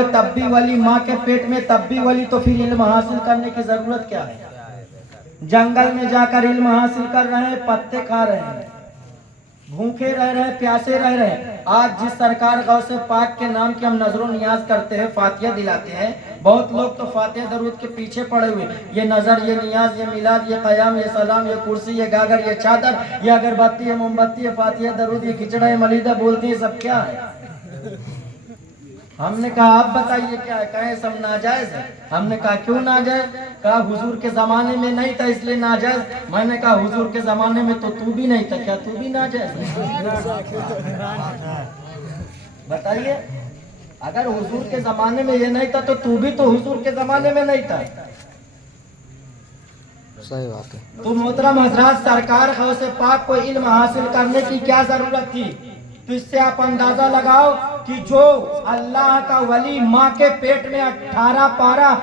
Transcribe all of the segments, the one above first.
پہ تب بھی ولی، ماں کے پیٹ میں تب بھی ولی، تو پھر علم حاصل کرنے کی ضرورت کیا ہے؟ جنگل میں جا کر علم حاصل کر رہے ہیں، پتے کھا رہے ہیں، بھوکے رہ رہے ہیں، پیاسے رہ رہے ہیں۔ آج جس سرکار غوث پاک کے نام کی ہم نظر و نیاز کرتے ہیں، فاتحہ دلاتے ہیں، بہت لوگ تو فاتحہ درود کے پیچھے پڑے ہوئے، یہ نظر، یہ نیاز، یہ میلاد، یہ قیام، یہ سلام، یہ کرسی، یہ گاگر، یہ چادر، یہ اگربتی، یہ موم بتی، یہ فاتحہ درود، یہ کھچڑا، یہ ملیدہ بولتے ہیں، سب کیا ہے؟ ہم نے کہا آپ بتائیے کیا ہے؟ کہیں سب ناجائز ہے۔ ہم نے کہا کیوں ناجائز؟ کہا حضور کے زمانے میں نہیں تھا اس لیے ناجائز۔ میں نے کہا حضور کے زمانے میں تو بھی نہیں تھا، کیا تو بھی ناجائز ہے؟ بتائیے، اگر حضور کے زمانے میں یہ نہیں تھا تو بھی تو حضور کے زمانے میں نہیں تھا۔ صحیح بات ہے۔ تو محترم حضرات، سرکار غوث پاک کو علم حاصل کرنے کی کیا ضرورت تھی؟ تو اس سے آپ اندازہ لگاؤ کہ جو اللہ کا ولی ماں کے پیٹ میں 18 پارہ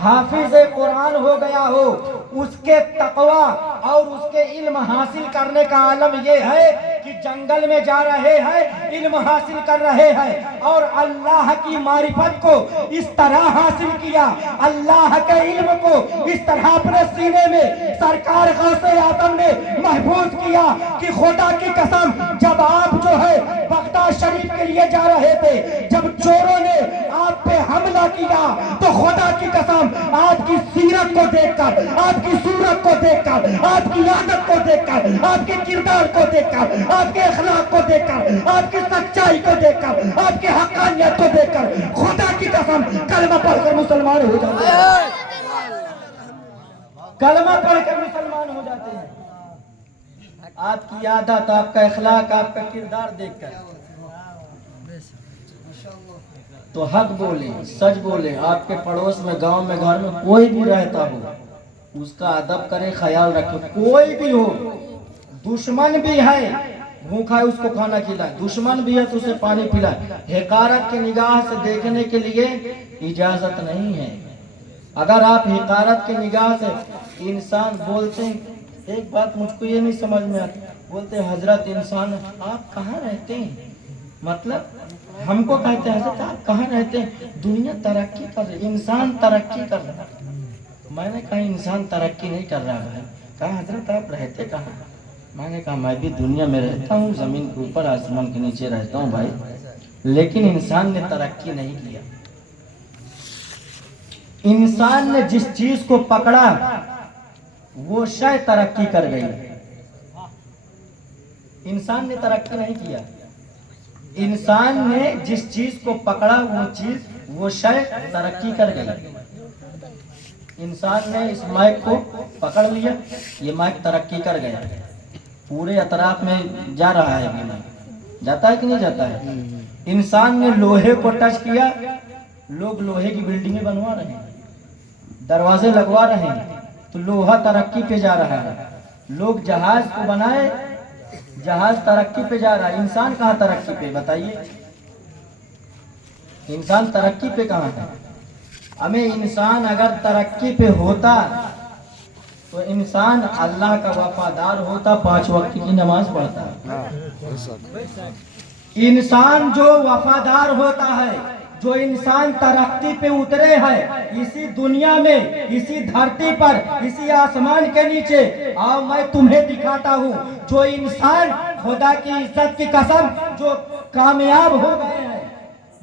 حافظ قرآن ہو گیا ہو، اس کے تقوی اور اس کے علم حاصل کرنے کا عالم یہ ہے کہ جنگل میں جا رہے ہیں، علم حاصل کر رہے ہیں اور اللہ کی معرفت کو اس طرح حاصل کیا، اللہ کے علم کو اس طرح اپنے سینے میں سرکار غوث اعظم نے محفوظ کیا کہ خدا کی قسم، جب آپ جو ہے بغداد شریف کے لیے جا رہے تھے، جب چوروں نے آپ پہ حملہ کیا تو خدا کی قسم آپ کی سیرت کو دیکھ کر، آپ کی صورت کو دیکھ کر، آپ کی عادت کو دیکھ کر، آپ کے کردار کو دیکھ کر، آپ کے اخلاق کو دیکھ کر، آپ کی سچائی کو دیکھ کر، آپ کی حقانیت کو دیکھ کر خدا کی قسم کلمہ پڑھ کر مسلمان ہو جاتے ہیں، کلمہ پڑھ کر مسلمان ہو جاتے ہیں۔ آپ کی عادت، آپ کا اخلاق، آپ کا کردار دیکھ کر تو حق بولیں، سچ بولیں۔ آپ کے پڑوس میں، گاؤں میں، گھر میں کوئی بھی رہتا ہو، اس کا ادب کریں، خیال رکھیں، کوئی بھی ہو، دشمن بھی ہے، بھوکا ہے اس کو کھانا کھلائے، دشمن بھی ہے تو اسے پانی پلائے۔ حقارت کی نگاہ سے دیکھنے کے لیے اجازت نہیں ہے۔ اگر آپ حقارت کی نگاہ سے انسان بولتے ہیں، ایک بات مجھ کو یہ نہیں سمجھ میں آتی، بولتے حضرت انسان آپ کہاں رہتے ہیں؟ مطلب ہم کو کہتے ہیں حضرت آپ کہاں رہتے ہیں؟ دنیا ترقی کر رہی، انسان ترقی کر رہا ہے۔ میں نے کہا انسان ترقی نہیں کر رہا ہے۔ کہا حضرت آپ رہتے کہاں؟ میں نے کہا میں بھی دنیا میں رہتا ہوں، زمین کے اوپر آسمان کے نیچے رہتا ہوں بھائی، لیکن انسان نے ترقی نہیں کیا۔ انسان نے جس چیز کو پکڑا وہ شے ترقی کر گئی، انسان نے ترقی نہیں کیا۔ انسان نے جس چیز کو پکڑا وہ چیز، وہ شے ترقی کر گئی۔ انسان نے اس مائک کو پکڑ لیا، یہ مائک ترقی کر گیا، پورے اطراف میں جا رہا ہے، یہ مائک جاتا ہے کہ نہیں جاتا ہے؟ انسان نے لوہے کو ٹچ کیا، لوگ لوہے کی بلڈنگیں بنوا رہے ہیں، دروازے لگوا رہے ہیں، تو لوہا ترقی پہ جا رہا ہے۔ لوگ جہاز کو بنائے، جہاز ترقی پہ جا رہا ہے، انسان کہاں ترقی پہ؟ بتائیے انسان ترقی پہ کہاں ہے؟ ہمیں انسان اگر ترقی پہ ہوتا تو انسان اللہ کا وفادار ہوتا، 5 وقت کی نماز پڑھتا۔ انسان جو وفادار ہوتا ہے، جو انسان ترقی پہ اترے ہے اسی دنیا میں، اسی دھرتی پر، اسی آسمان کے نیچے، آؤ میں تمہیں دکھاتا ہوں جو انسان خدا کی عزت کی قسم جو کامیاب ہو گئے ہیں،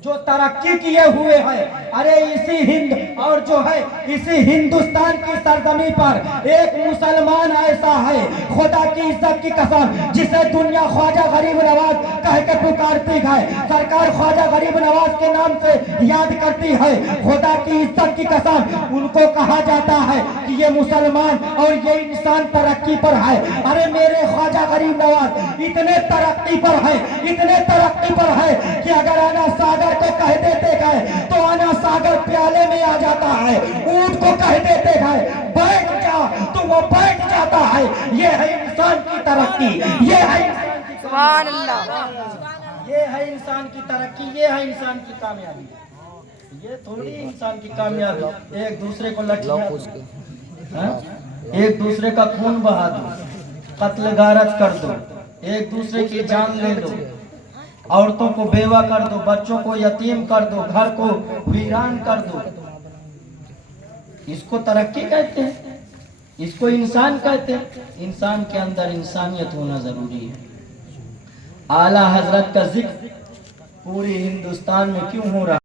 جو ترقی کیے ہوئے ہیں۔ ارے اسی ہند اور جو ہے اسی ہندوستان کی سرزمین پر ایک مسلمان ایسا ہے خدا کی عزت کی قسم جسے دنیا خواجہ غریب نواز کہہ کے پکارتی ہے، سرکار خواجہ غریب نواز کے نام سے یاد کرتی ہے۔ خدا کی عزت کی قسم ان کو کہا جاتا ہے کہ یہ مسلمان اور یہ انسان ترقی پر ہے۔ ارے میرے خواجہ غریب نواز اتنے ترقی پر ہے، اتنے ترقی پر ہے کہ اگر آنا ساگر کو کہہ دیتے گئے تو آنا ساگر پیالے میں آ جاتا ہے، اونٹ کو کہہ دیتے گئے بیٹھ جا تو وہ بیٹھ جاتا ہے۔ یہ ہے انسان کی ترقی، یہ ہے سبحان اللہ، یہ ہے انسان کی ترقی، یہ ہے انسان کی کامیابی۔ یہ تھوڑی انسان کی کامیابی ایک دوسرے کو لٹیا دو، ایک دوسرے کا خون بہا دو، قتل غارت کر دو، ایک دوسرے کی جان لے لو، عورتوں کو بیوہ کر دو، بچوں کو یتیم کر دو، گھر کو ویران کر دو، اس کو ترقی کہتے ہیں؟ اس کو انسان کہتے ہیں؟ انسان کے اندر انسانیت ہونا ضروری ہے۔ اعلیٰ حضرت کا ذکر پوری ہندوستان میں کیوں ہو رہا ہے؟